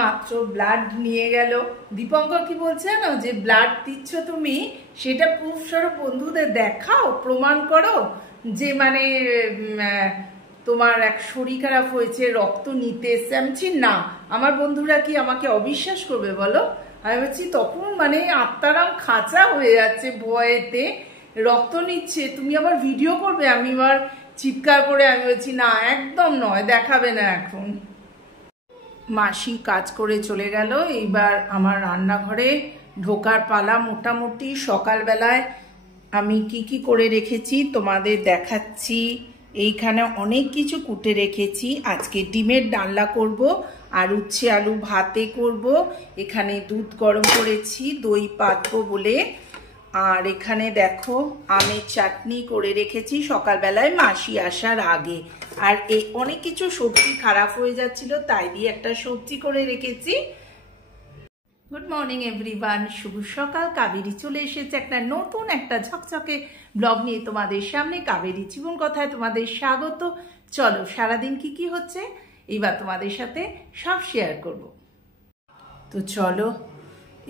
মাত্র ব্লাড নিয়ে গেল। দীপঙ্কর কি বলছে না, যে ব্লাড দিচ্ছ তুমি, সেটা প্রুফ স্বরূপ বন্ধুদের দেখাও, প্রমাণ করো যে মানে তোমার এক শরীর খারাপ হয়েছে, রক্ত নিতে এসছে। আমি বলছি না, আমার বন্ধুরা কি আমাকে অবিশ্বাস করবে বলো? আমি বলছি তখন মানে আত্মারাম খাঁচা হয়ে যাচ্ছে ভয়েতে, রক্ত নিচ্ছে, তুমি আবার ভিডিও করবে। আমি আবার চিৎকার করে আমি বলছি না, একদম নয়, দেখাবে না এখন। মাসি কাজ করে চলে গেল, এইবার আমার রান্নাঘরে ঢোকার পালা। মোটামুটি সকালবেলায় আমি কি করে রেখেছি তোমাদের দেখাচ্ছি। এইখানে অনেক কিছু কুটে রেখেছি। আজকে ডিমের ডালনা করব আর উচ্ছে আলু ভাতে করব। এখানে দুধ গরম করেছি দই পাতবো বলে। আর এখানে দেখো আমের চাটনি করে রেখেছি সকালবেলায় মাসি আসার আগে। আর এই অনেক কিছু সবজি খারাপ হয়ে যাচ্ছিল, তাই দিয়ে একটা সবজি করে রেখেছি। গুড মর্নিং এভরিওয়ান, শুভ সকাল। কাবেরী চলে এসেছে একটা নতুন একটা ঝকঝকে ব্লগ নিয়ে তোমাদের সামনে। কাবেরী জীবন কথায় তোমাদের স্বাগত। চলো সারাদিন কি হচ্ছে এইবার তোমাদের সাথে সব শেয়ার করব। তো চলো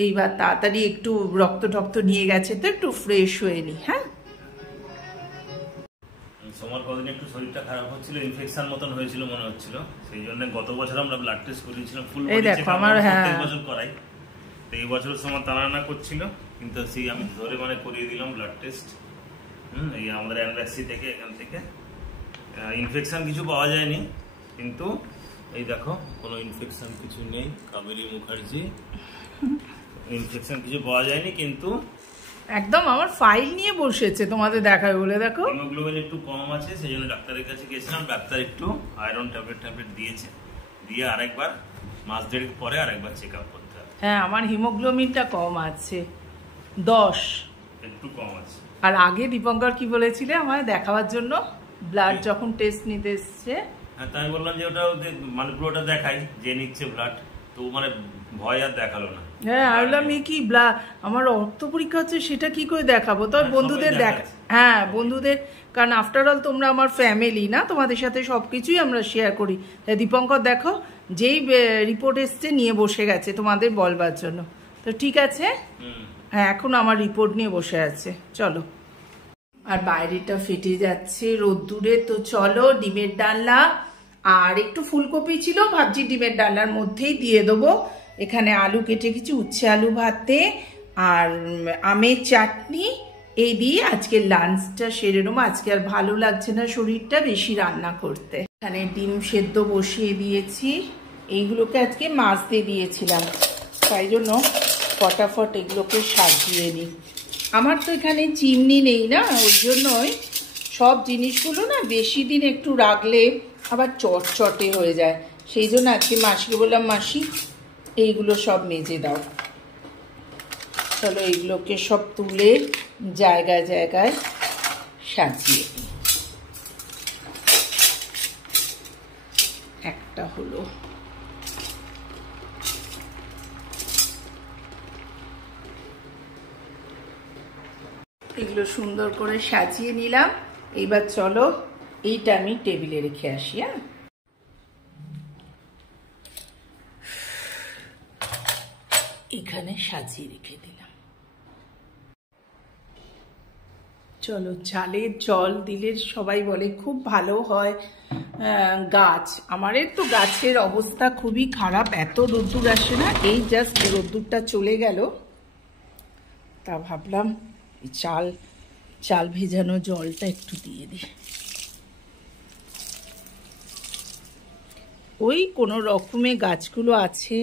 এইবার তাড়াতাড়ি একটু রক্ত নিয়ে গেছে তো একটু ফ্রেশ হয়ে নি। হ্যাঁ, সোমার কদিন একটু শরীরটা খারাপ হচ্ছিল, ইনফেকশন মতন হয়েছিল মনে হচ্ছিল, সেই জন্য গত বছর আমরা ব্লাড টেস্ট করিয়েছিলাম ফুল বডি চেক। আমার প্রত্যেক বছর করাই, তো এই বছর সোমার টানা করছিল, কিন্তু সেই আমি ধরে মানে করিয়ে দিলাম ব্লাড টেস্ট। এই আমাদের অ্যানভ্যাক্সি থেকে, এখান থেকে ইনফেকশন কিছু পাওয়া যায়নি, কিন্তু এই দেখো কোনো ইনফেকশন কিছু নেই। কাবেরী মুখার্জি, ইনফেকশন কিছু পাওয়া যায়নি, কিন্তু একদম আমার ফাইল নিয়ে বসেছে তোমাদের দেখাবে বলে। দেখো হিমোগ্লোবিন একটু কম আছে, সেই জন্য ডাক্তারের কাছে গেছিলাম। ডাক্তার একটু আয়রন ট্যাবলেট দিয়েছে, দিয়ে আরেকবার মাস দেড়েক পরে আরেকবার চেক আপ করতে হবে। হ্যাঁ, আমার হিমোগ্লোবিনটা কম আছে, 10 একটু কম আছে। আর আগে দীপঙ্কর কি বলেছিলে আমায় দেখাবার জন্য, ব্লাড যখন টেস্ট নিতে এসছে। হ্যাঁ, তাই বললাম যে ওটা মানে পুরোটা দেখাই, যে নিচ্ছে ব্লাড, তো মানে ভয় আর দেখালো না। হ্যাঁ, আর বললাম কি ব্লাড আমার রক্ত পরীক্ষা হচ্ছে, সেটা কি করে দেখাবো? তো বন্ধুদের হ্যাঁ বন্ধুদের, কারণ আফটার অল তোমরা আমার ফ্যামিলি না, তোমাদের সাথে সবকিছুই আমরা শেয়ার করি। তাই দীপঙ্কর দেখো যেই রিপোর্ট এসছে নিয়ে বসে গেছে তোমাদের বলবার জন্য। তো ঠিক আছে, হ্যাঁ এখন আমার রিপোর্ট নিয়ে বসে আছে। চলো, আর বাইরেটা ফেটে যাচ্ছে রোদ্দুরে। তো চলো ডিমের ডালনা আর একটু ফুলকপি ছিল, ভাবছি ডিমের ডালনার মধ্যেই দিয়ে দেবো। এখানে আলু কেটে কিছু, উচ্ছে আলু ভাতে আর আমের চাটনি, এই দিয়ে আজকে লাঞ্চটা সেরে নেবো। আজকে আর ভালো লাগছে না শরীরটা বেশি রান্না করতে। এখানে ডিম সেদ্ধ বসিয়ে দিয়েছি, এইগুলোকে আজকে মাছ দিয়ে দিয়েছিলাম, তাই জন্য ফটাফট এগুলোকে সাজিয়ে নিই। আমার তো এখানে চিমনি নেই না, ওই জন্যই সব জিনিসগুলো না বেশি দিন একটু রাখলে আবার চটচটে হয়ে যায়। সেই জন্য আজকে মাসিকে বললাম, মাসি এইগুলো সব মেজে দাও। চলো এইগুলোকে সব তুলে জায়গায় জায়গায় সাজিয়ে দিই। একটা হলো, এগুলো সুন্দর করে সাজিয়ে নিলাম। এইবার চলো এইটা আমি টেবিলে রেখে আসি। হ্যাঁ, এখানে সাজিয়ে রেখে দিলাম। চলো, চালের জল দিলে সবাই বলে খুব ভালো হয় গাছ। আমাদের তো গাছের অবস্থা খুবই খারাপ, এত রোদ্দুর আসে না, এই জাস্ট রোদ্দুরটা চলে গেল, তা ভাবলাম চাল ভেজানো জলটা একটু দিয়ে দিই। ওই কোনো রকমে গাছগুলো আছে,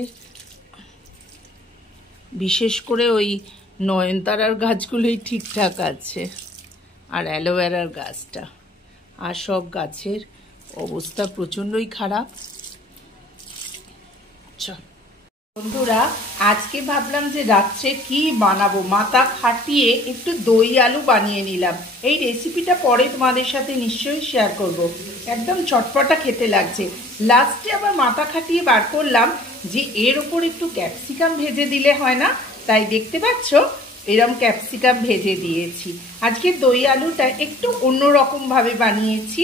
বিশেষ করে ওই নয়নতারার গাছগুলোই ঠিকঠাক আছে, আর অ্যালোভেরার গাছটা, আর সব গাছের অবস্থা প্রচণ্ডই খারাপ। চল বন্ধুরা, আজকে ভাবলাম যে রাত্রে কি বানাবো, মাথা খাটিয়ে একটু দই আলু বানিয়ে নিলাম। এই রেসিপিটা পরে তোমাদের সাথে নিশ্চয়ই শেয়ার করব, একদম চটপটা খেতে লাগছে। লাস্টে আবার মাথা খাটিয়ে বার করলাম যে এর ওপর একটু ক্যাপসিকাম ভেজে দিলে হয় না, তাই দেখতে পাচ্ছ এরম ক্যাপসিকাম ভেজে দিয়েছি। আজকে দই আলুটা একটু অন্যরকমভাবে বানিয়েছি,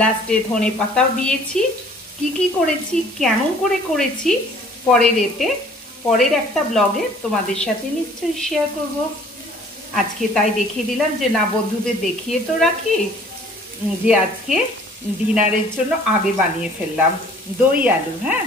লাস্টে ধনে পাতাও দিয়েছি। কি করেছি, কেমন করে করেছি পরের একটা ব্লগে তোমাদের সাথে নিশ্চয়ই শেয়ার করব। আজকে তাই দেখিয়ে দিলাম যে না, বন্ধুদের দেখিয়ে তো রাখি যে আজকে ডিনারের জন্য আগে বানিয়ে ফেললাম দই আলু। হ্যাঁ,